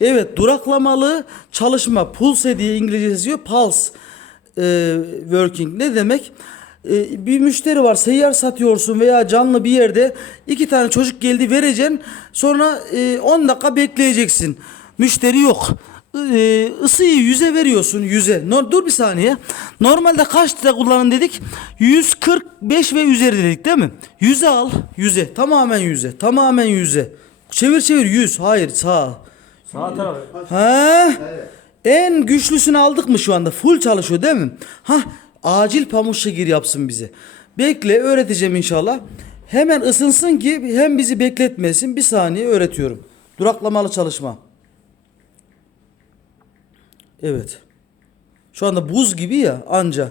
Evet duraklamalı çalışma. Pulse diye İngilizce yazıyor. Pulse e, working. Ne demek? E, bir müşteri var seyyar satıyorsun veya canlı bir yerde iki tane çocuk geldi vereceksin. Sonra e, 10 dakika bekleyeceksin. Müşteri yok. E, ısıyı yüze veriyorsun yüze. No, dur bir saniye. Normalde kaç lira kullanın dedik? 145 ve üzeri dedik değil mi? Yüze al yüze. Tamamen yüze tamamen yüze. Çevir çevir 100 hayır sağ Sağ taraf. Ha? En güçlüsünü aldık mı şu anda? Full çalışıyor değil mi? Ha, acil pamuk şekir yapsın bize. Bekle öğreteceğim inşallah. Hemen ısınsın ki hem bizi bekletmesin. Bir saniye öğretiyorum. Duraklamalı çalışma. Evet. Şu anda buz gibi ya anca.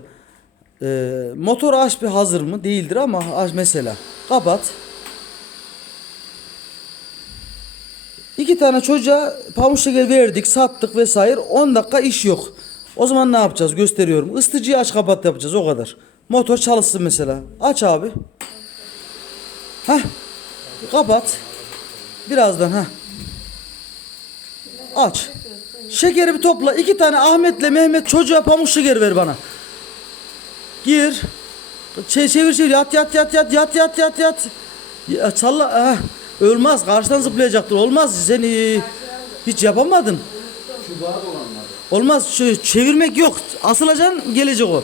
Ee, motor HP hazır mı? Değildir ama aç mesela. Kapat. İki tane çocuğa pamuk şeker verdik, sattık vesaire. 10 dakika iş yok. O zaman ne yapacağız? Gösteriyorum. Isıtıcıyı aç kapat yapacağız o kadar. Motor çalışsın mesela. Aç abi. Hah. Kapat. Birazdan ha. Aç. Şekeri bir topla. İki tane Ahmet'le Mehmet çocuğa pamuk şeker ver bana. Gir. Çevir çevir. Yat yat yat yat yat yat yat yat. Ya, salla. Heh. Ölmez. Karşıdan zıplayacaktır. Olmaz. Sen e, hiç yapamadın. Olmaz. Şu, çevirmek yok. Asılacaksın gelecek o.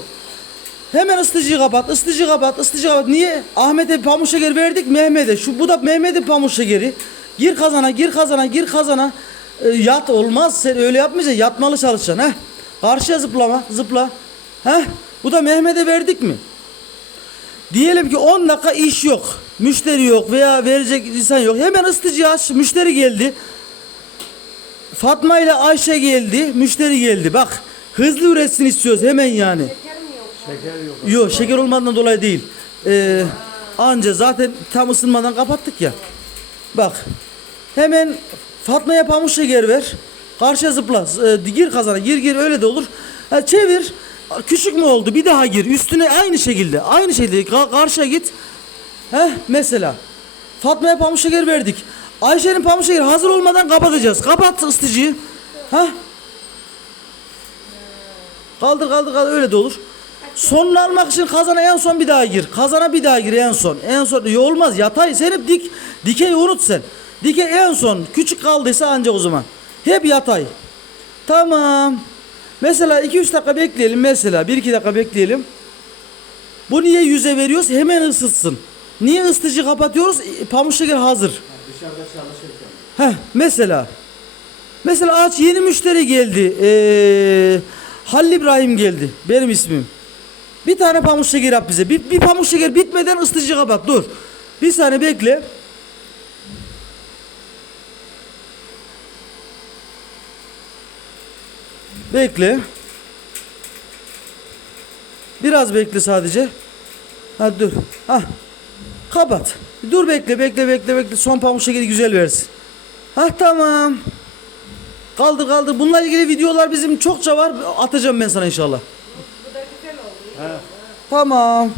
Hemen ısıtıcıyı kapat, ısıtıcıyı kapat, ısıtıcıyı kapat. Niye? Ahmet'e pamuk şeker verdik, Mehmet'e. Şu bu da Mehmet'in pamuk şekeri. Gir kazana, gir kazana, gir kazana. E, yat olmaz. Sen öyle yapmayacaksın. Yatmalı çalışacaksın. Heh. Karşıya zıplama, zıpla. Heh. Bu da Mehmet'e verdik mi? Diyelim ki 10 dakika iş yok. Müşteri yok veya verecek insan yok. Hemen ısıtıcıyı aç. Müşteri geldi. Fatma ile Ayşe geldi. Müşteri geldi. Bak hızlı üretsin istiyoruz hemen yani. Şeker yok. Yok şeker olmadığından dolayı değil. Ee, anca zaten tam ısınmadan kapattık ya. Bak hemen Fatma'ya pamuk şeker ver. Karşıya zıpla. Ee, gir kazana gir gir öyle de olur. Ha, çevir. Küçük mü oldu? Bir daha gir. Üstüne aynı şekilde. Aynı şekilde ka- karşıya git. Heh mesela. Fatma'ya pamuk şeker verdik. Ayşe'nin pamuk şekeri hazır olmadan kapatacağız. Kapat ısıtıcıyı. Heh. Kaldır kaldır kaldır öyle de olur. Sonunu almak için kazana en son bir daha gir. Kazana bir daha gir en son. En son ya olmaz yatay sen hep dik. Dikeyi unut sen. Dikey en son. Küçük kaldıysa ancak o zaman. Hep yatay. Tamam. Mesela 2-3 dakika bekleyelim mesela. 1-2 dakika bekleyelim. Bu niye yüze veriyoruz? Hemen ısıtsın. Niye ısıtıcı kapatıyoruz? E, Pamuk şeker hazır. Dışarıda çalışırken. Heh, mesela. Mesela aç yeni müşteri geldi. Ee, Halil İbrahim geldi. Benim ismim. Bir tane pamuk şeker yap bize. Bir, bir pamuk şeker bitmeden ısıtıcı kapat. Dur. Bir saniye bekle. Bekle. Biraz bekle sadece. Ha dur. Ha. Kapat. Dur bekle bekle bekle bekle. Son pamuk şekeri güzel versin. Ha tamam. Kaldır kaldır. Bununla ilgili videolar bizim çokça var. Atacağım ben sana inşallah. Bu da güzel oldu. Tamam.